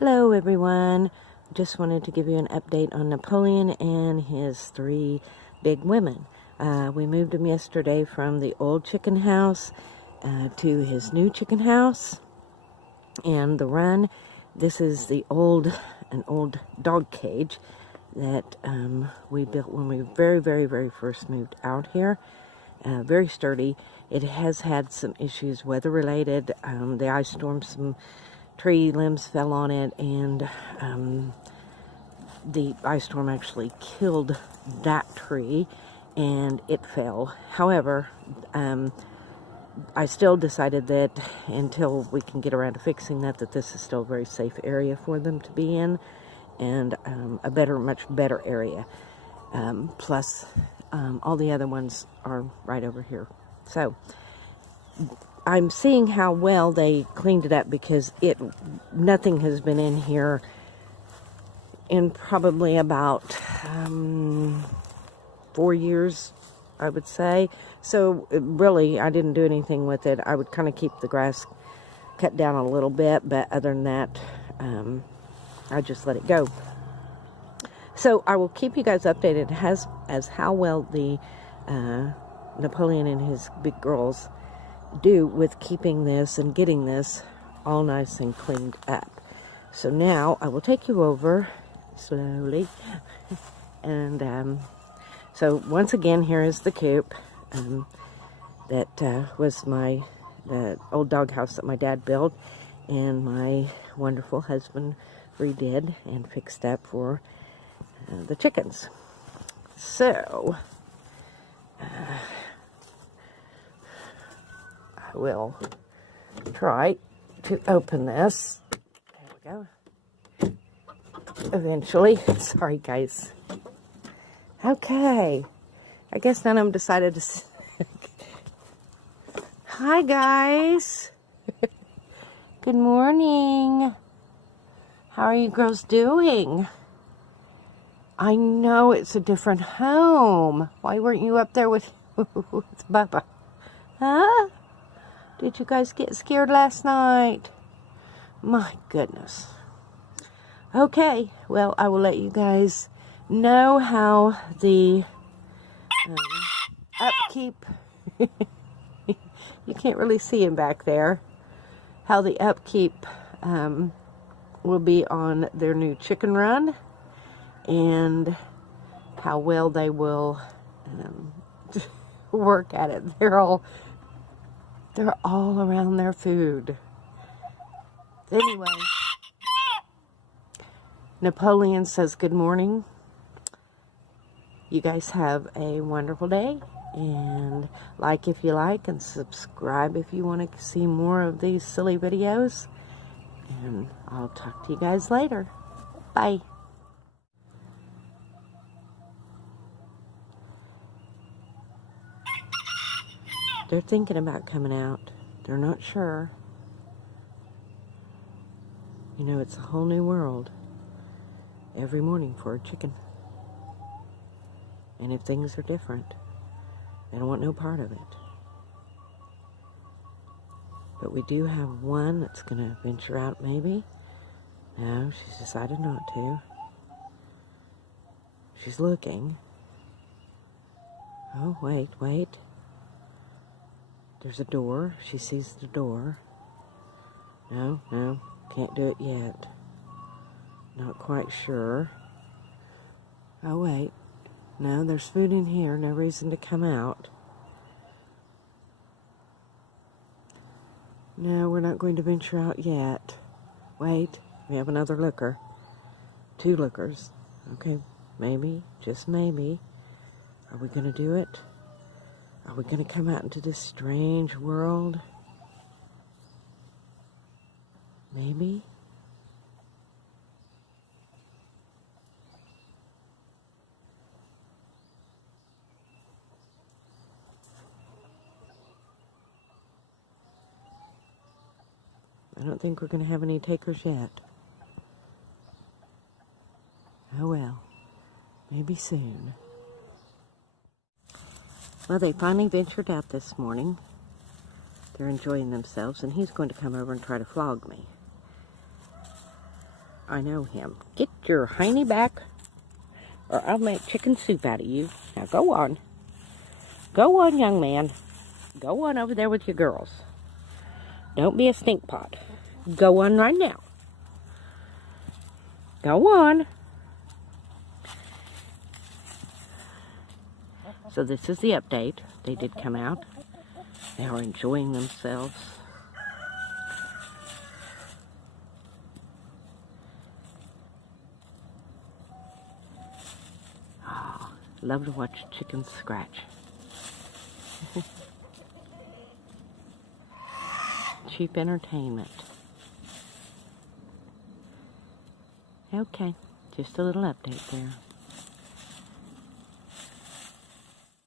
Hello everyone, just wanted to give you an update on Napoleon and his 3 big women. We moved him yesterday from the old chicken house to his new chicken house and the run. This is an old dog cage that we built when we very first moved out here. Very sturdy. It has had some issues weather related. The ice storm, some tree limbs fell on it, and the ice storm actually killed that tree and it fell. However, I still decided that until we can get around to fixing that this is still a very safe area for them to be in, and a much better area. Plus, all the other ones are right over here. So I'm seeing how well they cleaned it up, because nothing has been in here in probably about 4 years, I would say. So really, I didn't do anything with it. I would kind of keep the grass cut down a little bit, but other than that, I just let it go. So I will keep you guys updated as how well the Napoleon and his big girls do with keeping this and getting this all nice and cleaned up. So now I will take you over slowly, and so once again, here is the coop that was the old dog house that my dad built and my wonderful husband redid and fixed up for the chickens. So I will try to open this. There we go. Eventually. Sorry, guys. Okay. I guess none of them decided to... Hi, guys. Good morning. How are you girls doing? I know it's a different home. Why weren't you up there with Bubba? Huh? Did you guys get scared last night? My goodness. Okay, well, I will let you guys know how the upkeep, you can't really see him back there, how the upkeep will be on their new chicken run, and how well they will work at it. They're all around their food. Anyway, Napoleon says good morning. You guys have a wonderful day, and like if you like, and subscribe if you want to see more of these silly videos, and I'll talk to you guys later. Bye. They're thinking about coming out. They're not sure. You know, it's a whole new world every morning for a chicken. And if things are different, they don't want no part of it. But we do have one that's going to venture out, maybe. No, she's decided not to. She's looking. Oh, wait. There's a door. She sees the door. No, can't do it yet. Not quite sure. Oh, wait. No, there's food in here. No reason to come out. No, we're not going to venture out yet. Wait, we have another looker. 2 lookers. Okay, maybe, just maybe. Are we going to do it? Are we going to come out into this strange world? Maybe. I don't think we're going to have any takers yet. Oh well, maybe soon. Well, they finally ventured out this morning. They're enjoying themselves, and he's going to come over and try to flog me. I know him. Get your hiney back, or I'll make chicken soup out of you. Now go on. Go on, young man. Go on over there with your girls. Don't be a stink pot. Go on right now. Go on. So this is the update. They did come out. They are enjoying themselves. Oh, love to watch chickens scratch. Cheap entertainment. Okay, just a little update there.